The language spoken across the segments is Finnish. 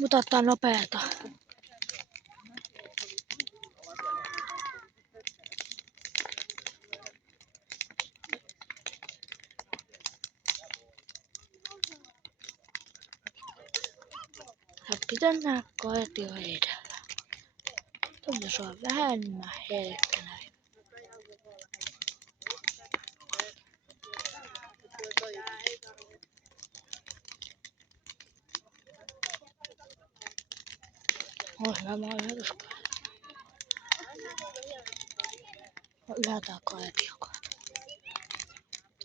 Mutta ottaa nopeeta. Ja pitää nää koet jo edellä. Tuolla se on vähän enemmän helkkä näin. On hyvä mahdollisuus. Ylätään koet joka.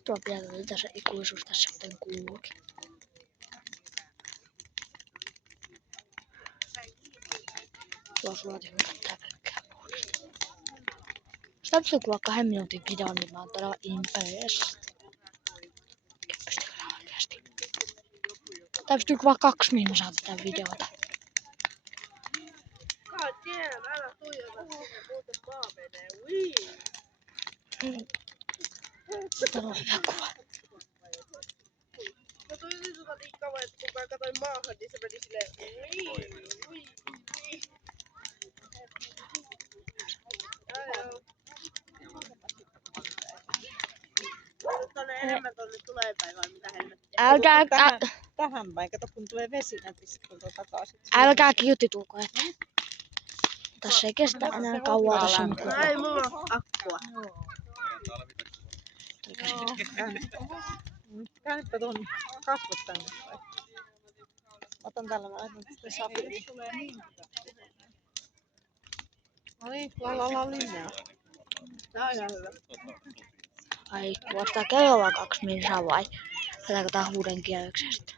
Tuo pitää tässä ikuisuus tässä sitten kuuluukin. Tuo suotin kattaa pelkkää puolesta. Sitä pystyy kuvaa 2 minuutin videon, niin mä oon todella impressed. Pystykö nää oikeesti? Tää pystyy kuvaa 2 minuuttia tätä videota. Älä tuijota sinne, muuten maa menee. Ui! Tää on hyvä kuva. Mä tuijotin sua niin kauan, että kun mä katsoin maahan, niin se meni silleen ui. Tonne enemmän tonne tuleepäin vai mitä helvettiä? Tähän päin, kato kun tulee vesi nätissä tuolta takaisin. Älkää kiuttitulko, että tässä ei kestä enää kauaa tässä on kuva. Ei mulla oo akkua. Käännepä tuon kasvot tänne. Otan tällä, mä laitan sitten sapeliin. No niin, la linjaa. Tää on ihan hyvä. Ai, kuulostaa kelloa 2 minsaa vai? Tätäkö tää huuden kieleksestä?